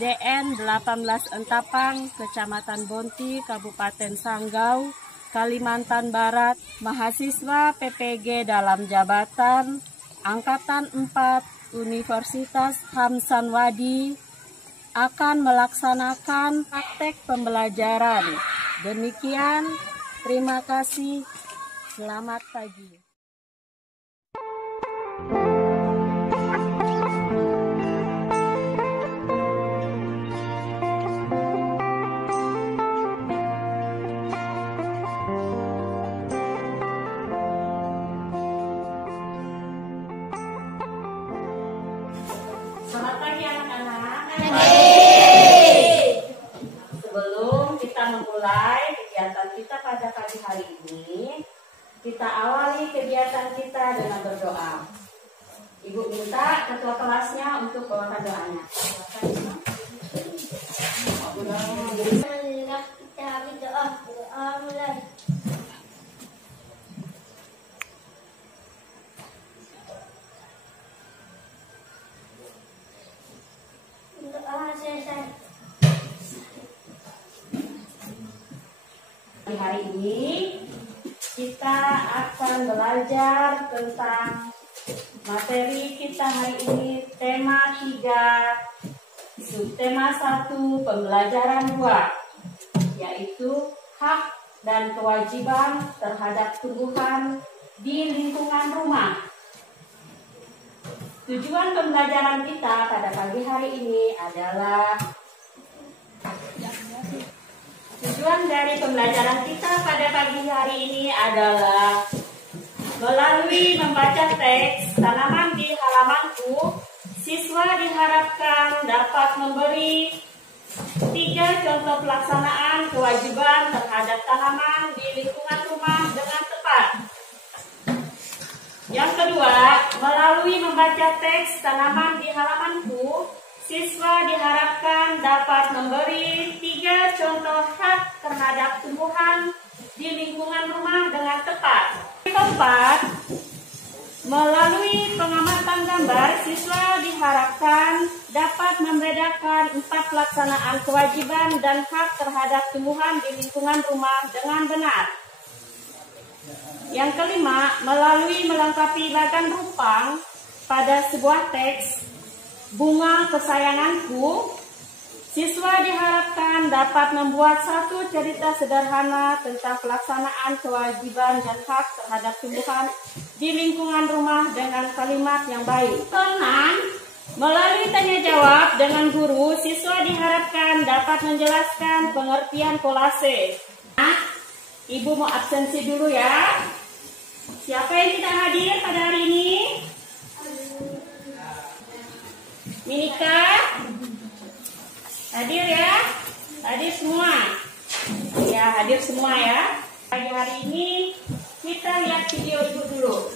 DN 18 Entapang, Kecamatan Bonti, Kabupaten Sanggau, Kalimantan Barat, mahasiswa PPG dalam jabatan Angkatan 4 Universitas Hamsanwadi akan melaksanakan praktek pembelajaran. Demikian, terima kasih. Selamat pagi. Selamat pagi anak-anak. Sebelum kita memulai kegiatan kita pada pagi hari ini, kita awali kegiatan kita dengan berdoa. Ibu minta ketua kelasnya untuk bawakan doanya. Alhamdulillah, kita habis doa mulai. Doa selesai. Di hari ini kita akan belajar tentang materi kita hari ini, tema 3, subtema 1, pembelajaran 2, yaitu hak dan kewajiban terhadap tumbuhan di lingkungan rumah. Tujuan pembelajaran kita pada pagi hari ini adalah melalui membaca teks tanaman di halamanku, siswa diharapkan dapat memberi 3 contoh pelaksanaan kewajiban terhadap tanaman di lingkungan rumah dengan tepat. Yang kedua, melalui membaca teks tanaman di halamanku, siswa diharapkan dapat memberi 3 contoh hak terhadap tumbuhan di lingkungan rumah dengan tepat. Keempat, melalui pengamatan gambar, siswa diharapkan dapat membedakan 4 pelaksanaan kewajiban dan hak terhadap tumbuhan di lingkungan rumah dengan benar. Yang kelima, melalui melengkapi bagan rumpang pada sebuah teks bunga kesayanganku, siswa diharapkan dapat membuat 1 cerita sederhana tentang pelaksanaan kewajiban dan hak terhadap tumbuhan di lingkungan rumah dengan kalimat yang baik. Keenam, melalui tanya jawab dengan guru, siswa diharapkan dapat menjelaskan pengertian kolase. Nah, Ibu mau absensi dulu ya. Siapa yang tidak hadir pada hari ini? Minika? Hadir ya? Hadir semua? Ya, hadir semua ya. Pagi hari ini kita lihat video Ibu dulu.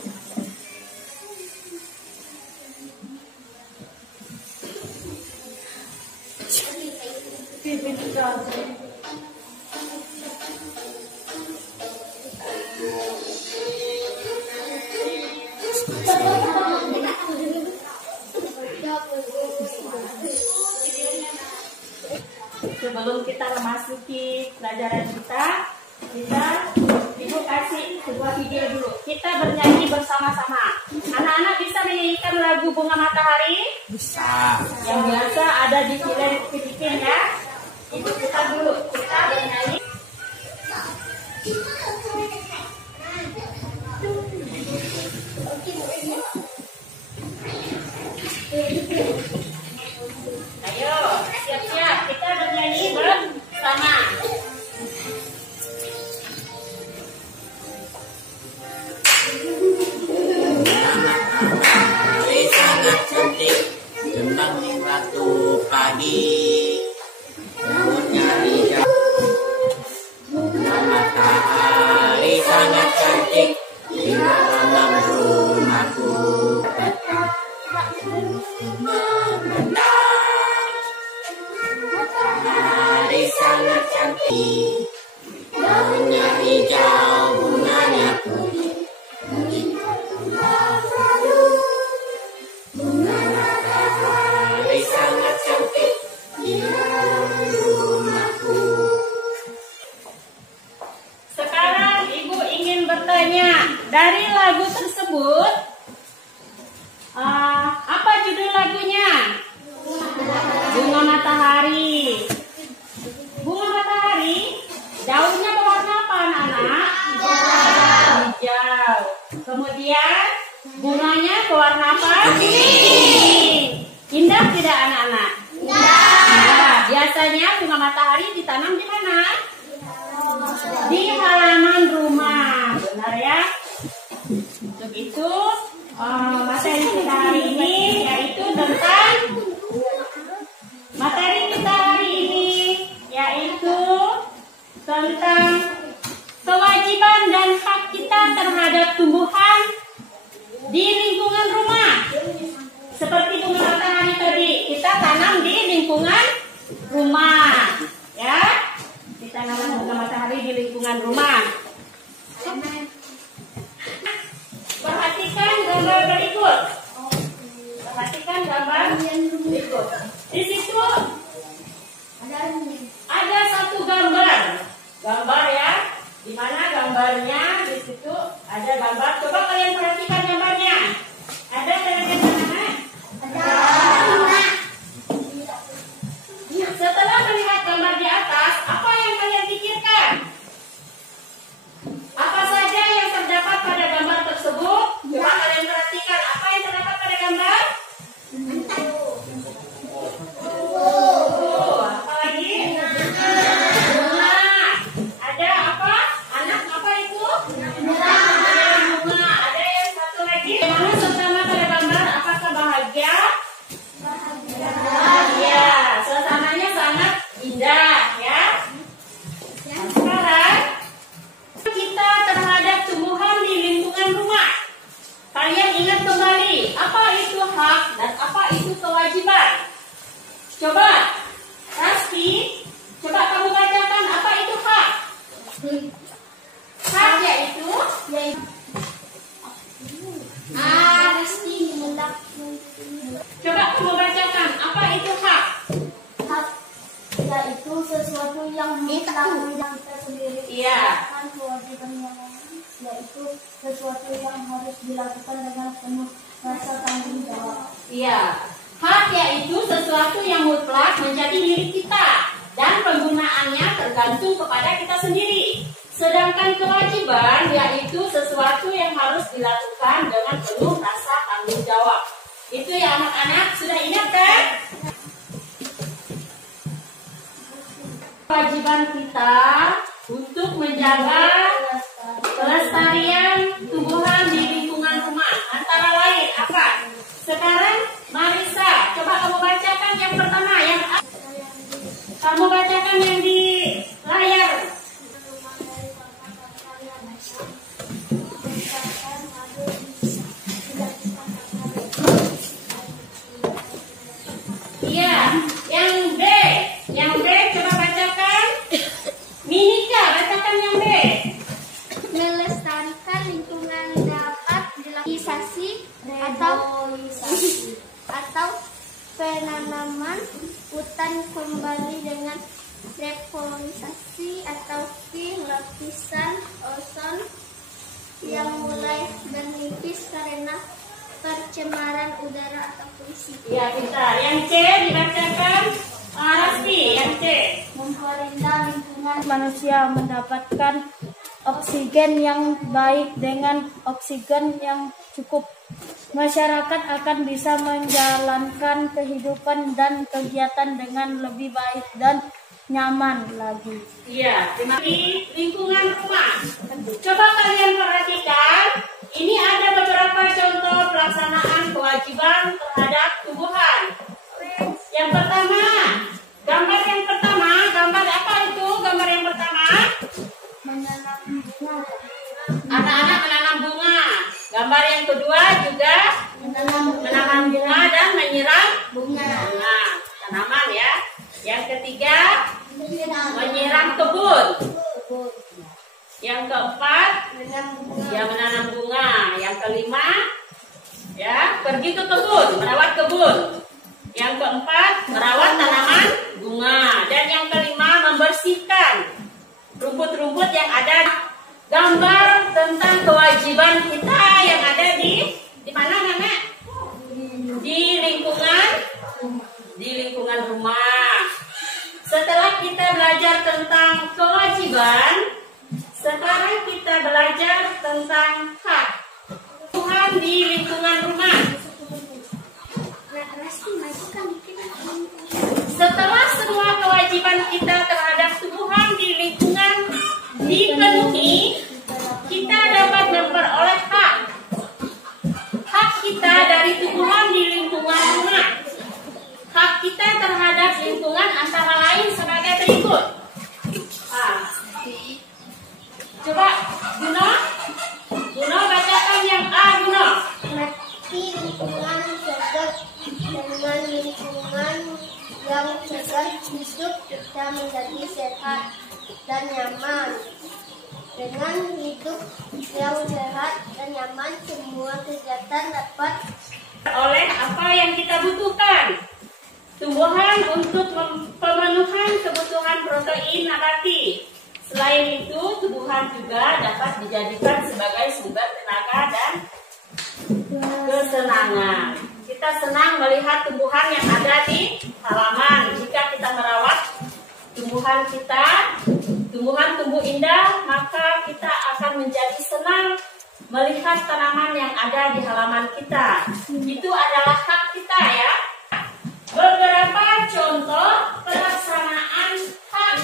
Sebelum kita memasuki pelajaran kita Ibu kasih sebuah video dulu. Kita bernyanyi bersama-sama. Anak-anak bisa menyanyikan lagu Bunga Matahari? Bisa. Yang biasa ada di film Filipina ya. Ibu putar dulu. Kita bernyanyi. Ayo, siap-siap. Kita bernyanyi bersama. Matahari sangat cantik, gembang di waktu pagi. Daunnya hijau. Bunga matahari sangat cantik, di dalam rumahku tetap memandang. Matahari sangat cantik, daunnya hijau, bunganya putih. Bunga matahari sangat cantik, di bertanya, dari lagu tersebut, apa judul lagunya? Bunga Matahari. Bunga matahari, daunnya berwarna apa anak-anak? Hijau. Kemudian bunganya berwarna apa? Kuning. Indah tidak anak-anak? Nah, biasanya bunga matahari ditanam di mana? Di halaman rumah. Benar ya? Untuk itu materi kita hari ini yaitu tentang kewajiban dan hak kita terhadap tumbuhan di lingkungan rumah. Seperti bunga matahari tadi, kita tanam di lingkungan rumah, ya. Kita tanam bunga matahari di lingkungan rumah. Perhatikan gambar berikut. Perhatikan gambar berikut. Di situ ada satu gambar ya. Di mana gambarnya? Di situ ada gambar. Coba kalian perhatikan gambarnya. Ada mana? Ada. Setelah melihat gambar di atas, apa yang kalian pikirkan? Apa saja yang terdapat pada gambar tersebut? Coba kalian perhatikan apa yang terdapat pada gambar. Apa lagi? Bunga. Ada apa? Anak apa itu? Bunga. Ada yang satu lagi. Mana suasana pada gambar? Apakah bahagia? Bahagia. Suasananya sangat indah, ya. Sekarang kita terhadap tumbuhan di lingkungan rumah. Kalian ingat kembali apa itu hak dan apa itu kewajiban? Coba, Rasti, coba kamu bacakan apa itu hak. Hak yaitu Rasti mendak. Coba kamu bacakan apa itu hak. Hak yaitu sesuatu yang mutlak yang kita sendiri. Iya. Kewajiban yang yaitu sesuatu yang harus dilakukan dengan penuh rasa tanggung jawab. Iya. Hak yaitu sesuatu yang mutlak menjadi milik kita dan penggunaannya tergantung kepada kita sendiri. Sedangkan kewajiban yaitu sesuatu yang harus dilakukan dengan penuh rasa tanggung jawab. Itu ya anak-anak, sudah ingat kan? Kewajiban kita untuk menjaga kelestarian tumbuhan di lingkungan rumah. Antara lain apa? Sekarang Marisa, coba kamu bacakan yang pertama. Kamu bacakan yang di layar. Iya, yang B. Yang B coba bacakan. Minika, bacakan yang B. Melestarikan lingkungan dapat dilakukan atau penanaman hutan kembali dengan reforestasi atau lapisan ozon yang mulai menipis karena pencemaran udara atau polusi. Ya, pintar. Yang C dibacakan Rasti, yang C. Memperindah lingkungan manusia mendapatkan oksigen yang baik dengan oksigen yang cukup. Masyarakat akan bisa menjalankan kehidupan dan kegiatan dengan lebih baik dan nyaman lagi. Iya, di lingkungan rumah. Coba kalian perhatikan, ini ada beberapa contoh pelaksanaan kewajiban terhadap tumbuhan. Yang pertama, gambar apa itu? Gambar yang pertama, Menanam bunga. anak-anak menanam bunga. Gambar yang kedua juga menanam bunga dan menyiram bunga. Tanaman ya. Yang ketiga, menyiram kebun. Yang keempat, ya menanam bunga. Yang kelima, ya pergi ke kebun, merawat kebun. Yang keempat, merawat tanaman bunga. Dan yang kelima, membersihkan rumput-rumput yang ada. Gambar tentang tentang kewajiban, sekarang kita belajar tentang hak. Kebutuhan di lingkungan rumah. Setelah semua kewajiban kita terhadap tumbuhan di lingkungan dipenuhi, kita dapat memperoleh hak. Hak kita dari tumbuhan di lingkungan rumah. Hak kita terhadap lingkungan antara lain sebagai berikut. Coba Guno bacakan yang A, Guno. Meski lingkungan segar dengan lingkungan yang segar, hidup kita menjadi sehat dan nyaman. Dengan hidup yang sehat dan nyaman, semua kegiatan dapat Oleh apa yang kita butuhkan. Tumbuhan untuk pemenuhan kebutuhan protein nabati. Selain itu, tumbuhan juga dapat dijadikan sebagai sumber tenaga dan kesenangan. Kita senang melihat tumbuhan yang ada di halaman. Jika kita merawat tumbuhan kita, tumbuhan tumbuh indah, maka kita akan menjadi senang melihat tanaman yang ada di halaman kita. Itu adalah hak kita ya. Beberapa contoh pelaksanaan hak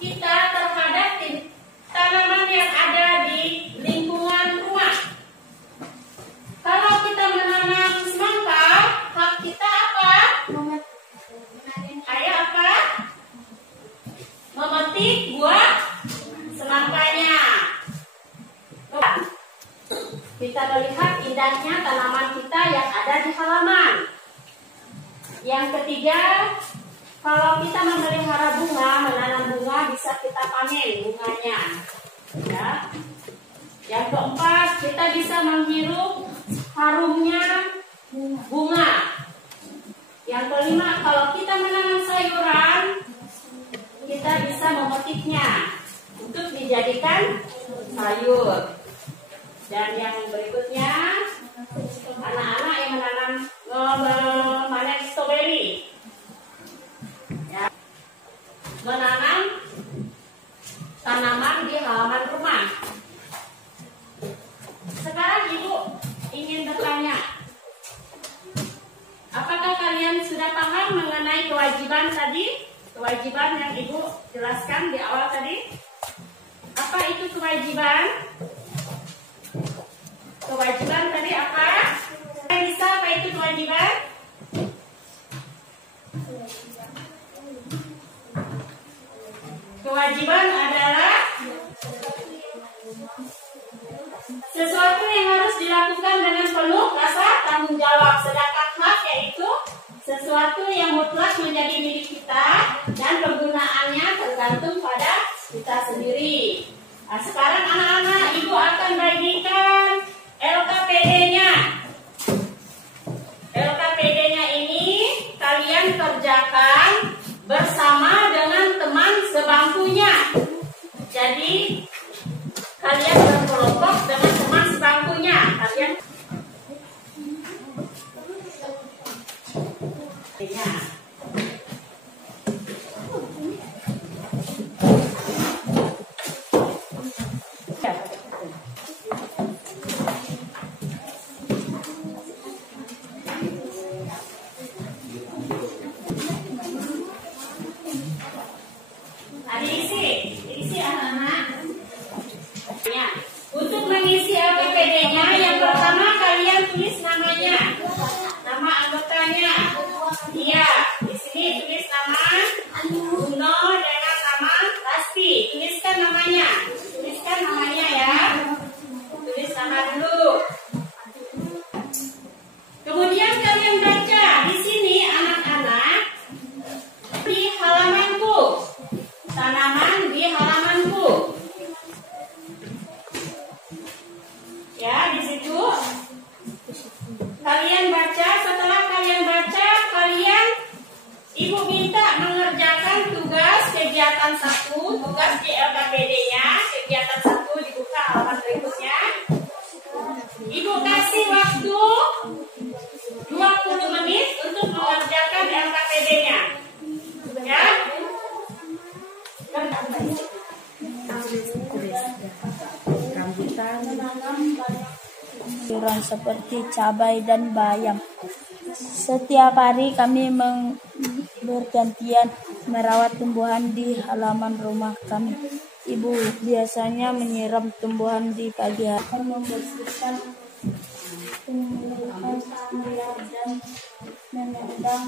kita terhadap tanaman yang ada di lingkungan rumah. Kalau kita menanam semangka, hak kita apa? Ayo apa? Memetik buah semangkanya. Kita melihat indahnya tanaman kita yang ada di halaman. Yang ketiga, kalau kita memelihara bunga, menanam bunga, bisa kita panen bunganya. Ya. Yang keempat, kita bisa menghirup harumnya bunga. Yang kelima, kalau kita menanam sayuran, kita bisa memetiknya untuk dijadikan sayur. Dan yang berikutnya, anak-anak yang memanen stroberi, ya, menanam tanaman di halaman rumah. Sekarang Ibu ingin bertanya, apakah kalian sudah paham mengenai kewajiban tadi? Kewajiban yang Ibu jelaskan di awal tadi. Apa itu kewajiban? Kewajiban tadi apa? Bisa apa itu kewajiban? Kewajiban adalah sesuatu yang harus dilakukan dengan penuh rasa tanggung jawab. Sedangkan hak yaitu sesuatu yang mutlak menjadi milik kita dan penggunaannya tergantung pada kita sendiri. Nah, sekarang anak-anak, Ibu akan bagikan LKPD-nya. LKPD-nya ini kalian kerjakan bersama dengan teman sebangkunya. Jadi kalian berkelompok dengan teman sebangkunya. Kalian isi anak-anak. Untuk mengisi LKPD-nya, yang pertama kalian tulis namanya, nama anggotanya. Iya, di sini tulis nama Guno dengan nama Lasti. Tuliskan namanya ya. Tulis nama dulu. Kemudian kalian baca di sini anak-anak, di halamanku, tanaman di halamanku. Ya, di situ kalian baca. Setelah kalian baca, Ibu minta mengerjakan tugas kegiatan 1, tugas di LKPD-nya. Kegiatan 1 dibuka halaman berikutnya. Ibu kasih waktu 20 menit untuk mengerjakan LKPD-nya. Ya. menanam banyak sayuran seperti cabai dan bayam. Setiap hari kami bergantian merawat tumbuhan di halaman rumah kami. Ibu biasanya menyiram tumbuhan di pagi hari, membersihkan tumbuhan dan menebang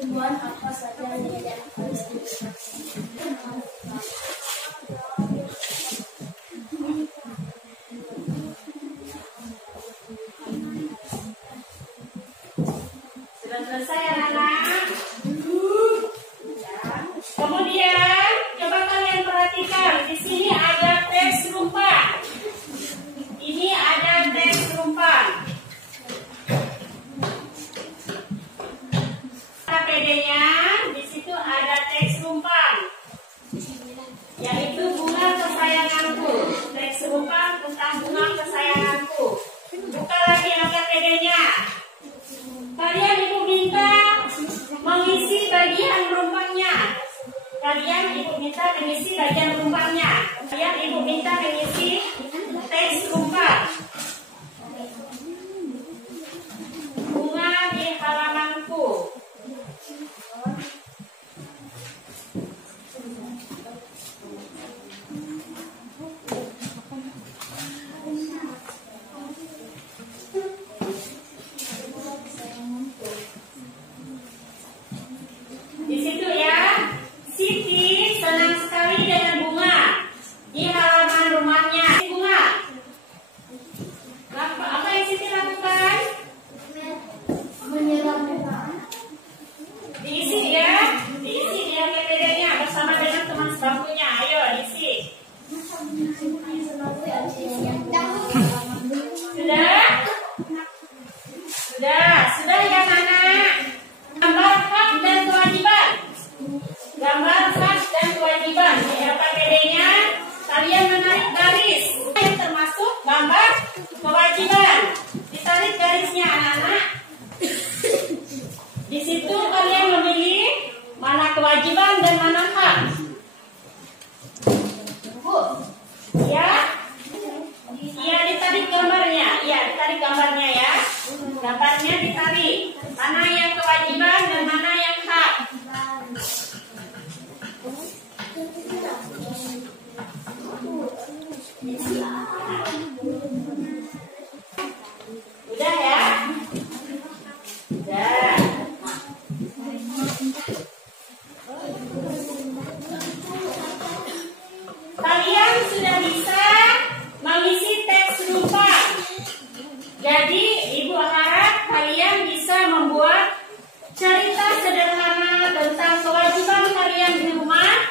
tumbuhan apa saja yang harus dibersihkan. Sudah selesai anak-anak? Kemudian coba kalian perhatikan, di sini ada teks rumpang. Ini ada teks rumpang. KPD-nya di situ ada teks rumpang, yaitu bunga kesayanganku. Teks rumpang tentang bunga kesayanganku. Buka lagi KPD-nya. Kalian ibu minta mengisi bagian rumpangnya. Kalian ibu minta mengisi bagian rumpangnya. Kalian ibu minta mengisi teks rumpang. Bunga di halamanku. Di situ ya, Siti senang sekali dengan bunga di halaman rumahnya. Bunga, apa yang Siti lakukan? Menyiram bunga. Diisi ya, diisi di KPD-nya bersama dengan teman sebangkunya. Ayo diisi. Sudah ya anak. Gambar hak dan kewajiban. Gambar hak dan kewajiban di KPD-nya kalian menarik garis yang termasuk gambar kewajiban. Ditarik garisnya anak-anak. Di situ kalian memilih mana kewajiban dan mana hak. Ya, iya ditarik gambarnya. Iya ditarik gambarnya ya. Gambarnya ditarik. Mana yang kewajiban dan mana yang hak. Udah ya? Udah. Kalian sudah bisa mengisi teks rumpang. Jadi ibu harap kalian bisa membuat cerita sederhana tentang kewajiban kalian di rumah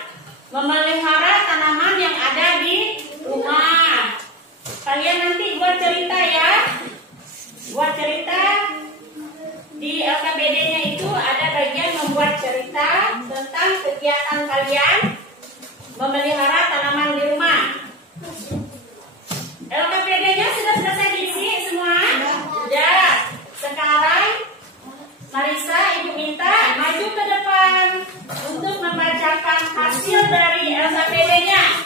memelihara tanaman yang ada di rumah. Kalian nanti buat cerita ya. Buat cerita di LKPD-nya itu ada bagian membuat cerita tentang kegiatan kalian memelihara tanaman di rumah. LKPD-nya sudah selesai diisi semua? Ya. Sekarang Marisa ibu minta maju ke depan untuk membacakan hasil dari LKPD-nya.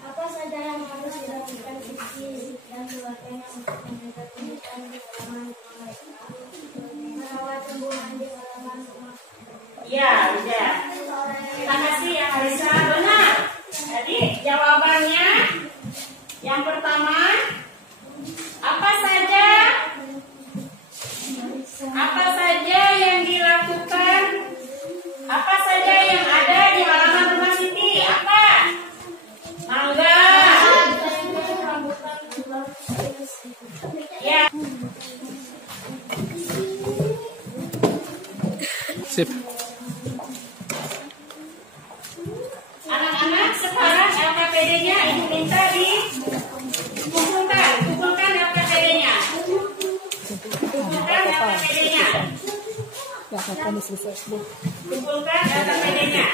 Apa saja yang harus dilakukan Siti dan keluarganya untuk menjaga kehidupan di halaman rumah? Merawat tumbuhan di halaman rumah. Ya, udah. Terima kasih ya Marisa. Benar. Jadi jawabannya yang pertama, apa saja yang dilakukan, apa saja yang ada di halaman rumah Siti? Apa? Mangga. Ya. Sip. Anak-anak sekarang LKPD-nya ibu minta dikumpulkan LKPD-nya. Kumpulkan LKPD-nya. Kumpulkan LKPD-nya.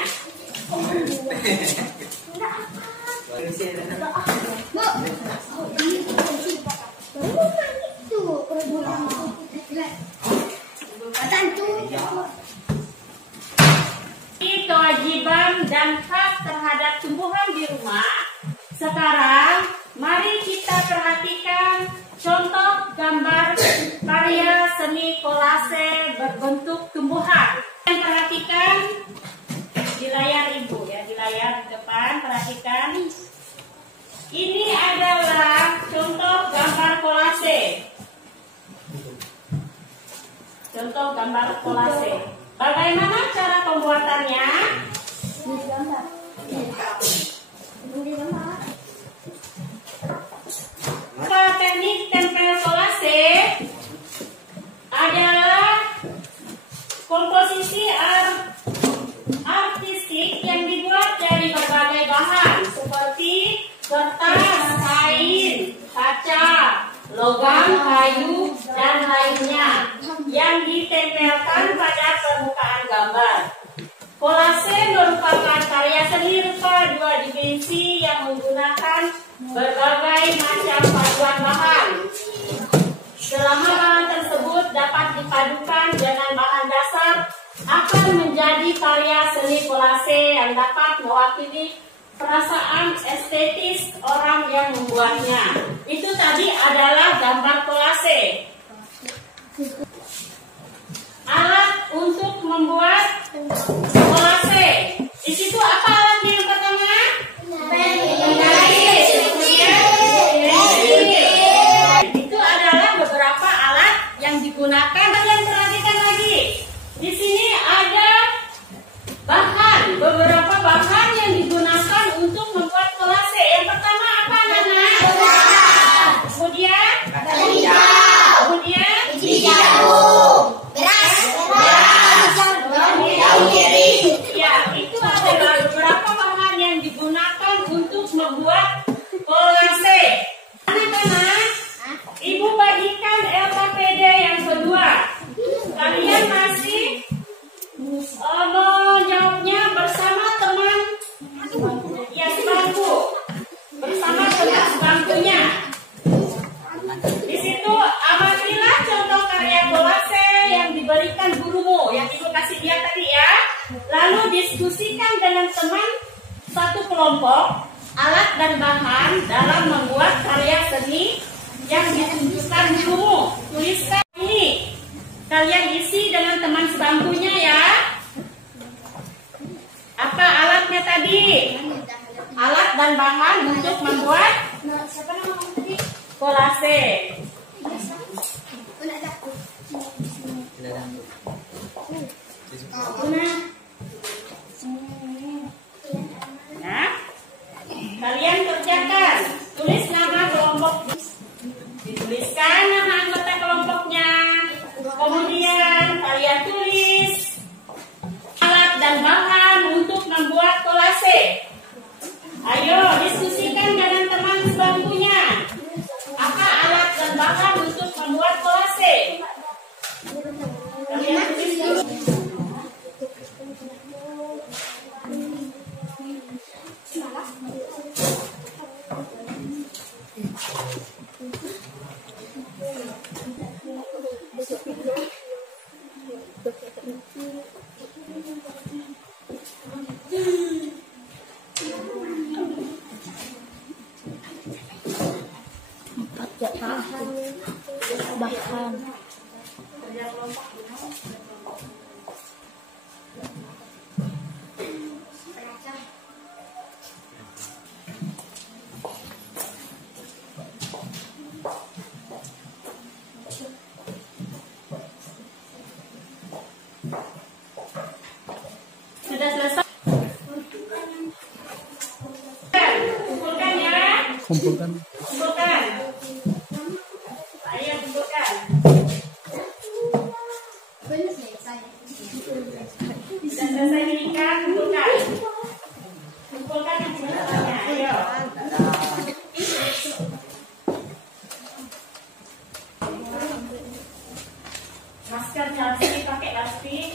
sekarang mari kita perhatikan contoh gambar karya seni kolase berbentuk tumbuhan. Yang perhatikan di layar ibu ya, di layar depan perhatikan. Ini adalah contoh gambar kolase. Contoh gambar kolase. Bagaimana cara pembuatannya? Teknik tempel kolase adalah komposisi artistik yang dibuat dari berbagai bahan seperti kertas, kain, kaca, logam, kayu, dan lainnya yang ditempelkan pada permukaan gambar. Kolase merupakan karya seni rupa dua dimensi yang menggunakan berbagai macam paduan bahan. Selama bahan tersebut dapat dipadukan dengan bahan dasar, akan menjadi karya seni kolase yang dapat mewakili perasaan estetis orang yang membuatnya. Itu tadi adalah gambar kolase. Alat untuk membuat kolase. Di situ apa alatnya yang pertama? Penjahit. Itu adalah beberapa alat yang digunakan. Kalian perhatikan lagi. Di sini ada bahan, beberapa bahan yang digunakan untuk membuat kolase. Yang pertama apa, Nana? Kemudian? Kemudian? Biji jagung, beras, daun kering. Ya, itu adalah beberapa bahan yang digunakan untuk membuat kolase. Anak-anak, Ibu bagikan LKPD yang kedua. Kalian masih menjawabnya bersama teman ya sebangku, bersama teman sebangkunya. Di situ amatilah contoh karya kolase yang diberikan gurumu, yang Ibu kasih dia tadi ya. Lalu diskusikan dengan teman satu kelompok alat dan bahan dalam membuat karya seni yang ditunjukkan gurumu. Tuliskan ini, kalian isi dengan teman sebangkunya ya. Apa alatnya tadi? Alat dan bahan untuk membuat kolase. Nah, kalian kerjakan. Tulis nama kelompok. Dituliskan nama anggota kelompoknya. Kemudian kalian tulis alat dan bahan untuk membuat kolase. Ayo diskusikan dengan teman sebangkunya. Apa alat dan bahan untuk membuat kolase? Kalian tulis dulu. Bahan. Sudah selesai? Kumpulkan ya. Kumpulkan. Kumpulkan. Ayo kumpulkan. Sudah selesai menikah, kumpulkan. Kumpulkan yang sebenarnya. Ayo. Masker harus dipakai plastik.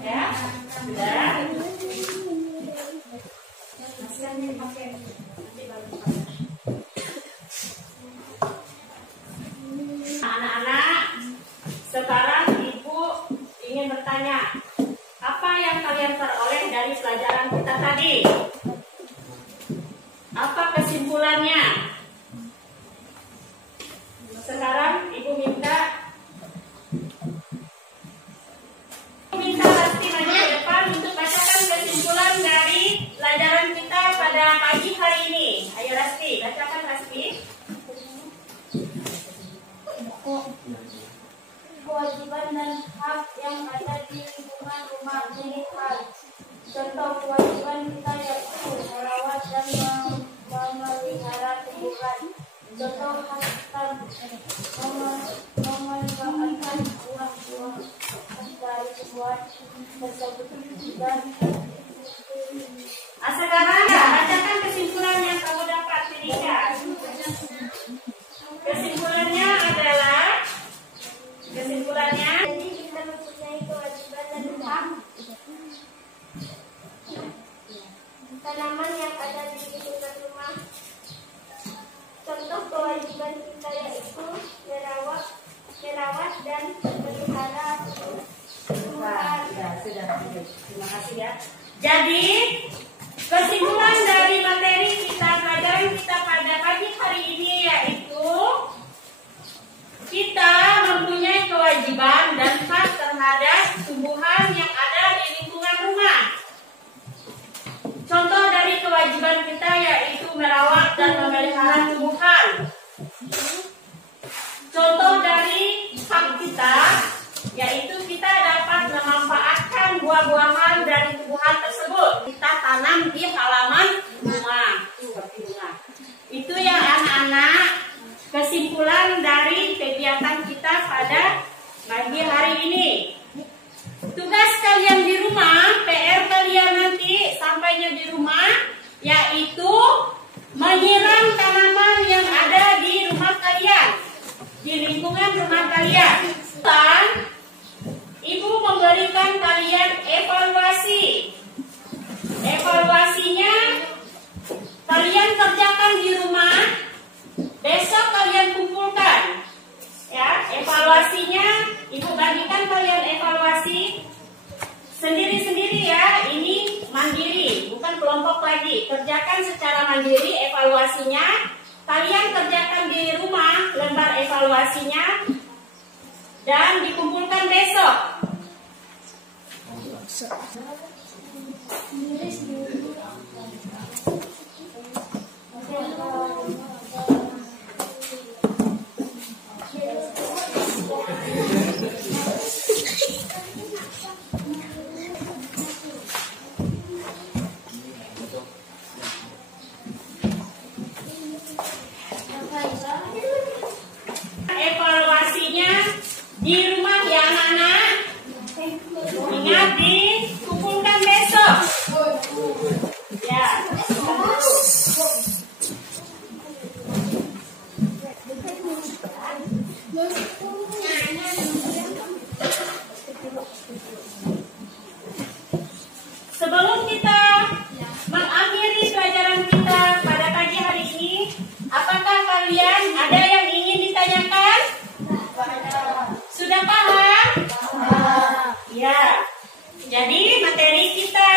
Ya, sudah. Maskernya dipakai. Anak-anak, sekarang Ibu kalian peroleh dari pelajaran kita tadi? Apa kesimpulannya? Sekarang Ibu minta Rasti maju ke depan untuk bacakan kesimpulan dari pelajaran kita pada pagi hari ini. Ayo Rasti, bacakan Rasti. Kewajiban dan hak yang ada di lingkungan rumah pilihan. Contoh kewajiban kita yaitu merawat dan memelihara tumbuhan. Contoh hak kita memanfaatkan buah-buah dari tumbuhan tersebut dan Sekarang bacakan kesimpulan yang kamu dapat, Nika. Kesimpulannya adalah jadi kita mempunyai kewajiban dan hak. Tanaman yang ada di lingkungan rumah. Contoh kewajiban kita yaitu merawat dan memelihara tumbuhan. Sudah. Terima kasih ya. Jadi, kesimpulan dari materi kita, pelajaran kita pada pagi hari ini yaitu kita mempunyai kewajiban dan hak terhadap tumbuhan yang ada di lingkungan rumah. Contoh dari kewajiban kita yaitu merawat dan memelihara tumbuhan. Contoh dari hak kita yaitu kita dapat memanfaatkan buah-buahan dari tumbuhan tersebut. Kita tanam di halaman rumah. Itu ya anak-anak, kesimpulan dari kegiatan kita pada pagi hari ini. Tugas kalian di rumah, PR kalian nanti sampainya di rumah, yaitu menyiram tanaman yang ada di rumah kalian, di lingkungan rumah kalian. Dan Ibu memberikan kalian evaluasi. Evaluasinya kalian kerjakan di rumah, besok kalian kumpulkan. Ya, evaluasinya Ibu bagikan kalian evaluasi sendiri-sendiri ya. Ini mandiri, bukan kelompok lagi. Kerjakan secara mandiri evaluasinya. Kalian kerjakan di rumah lembar evaluasinya dan dikumpulkan besok. Evaluasinya di rumah ya anak-anak. Ingat dikumpulkan besok. Ya. Sebelum kita mengakhiri pelajaran kita pada pagi hari ini, apakah kalian ada yang ingin ditanyakan? Sudah paham? Ya. Jadi materi kita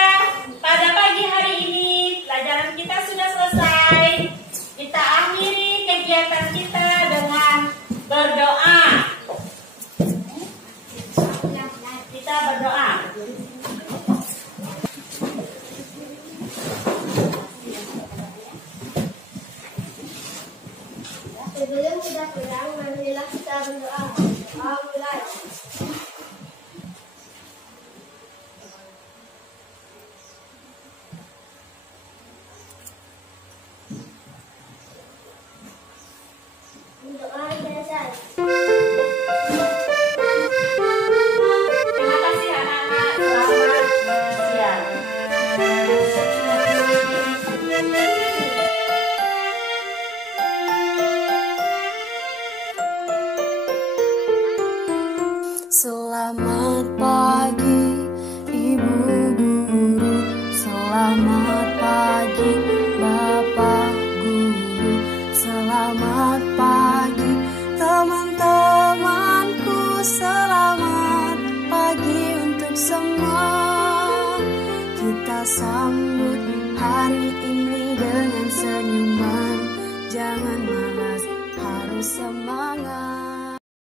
pada pagi hari ini, pelajaran kita sudah selesai. Kita akhiri kegiatan kita dengan berdoa. Kita berdoa. Sebelum kita pulang, marilah kita berdoa. Alhamdulillah. Doa dasar. Terima kasih anak-anak. Selamat siang. Selamat pagi Ibu Guru, selamat pagi Bapak Guru, selamat pagi teman-temanku, selamat pagi untuk semua. bersama.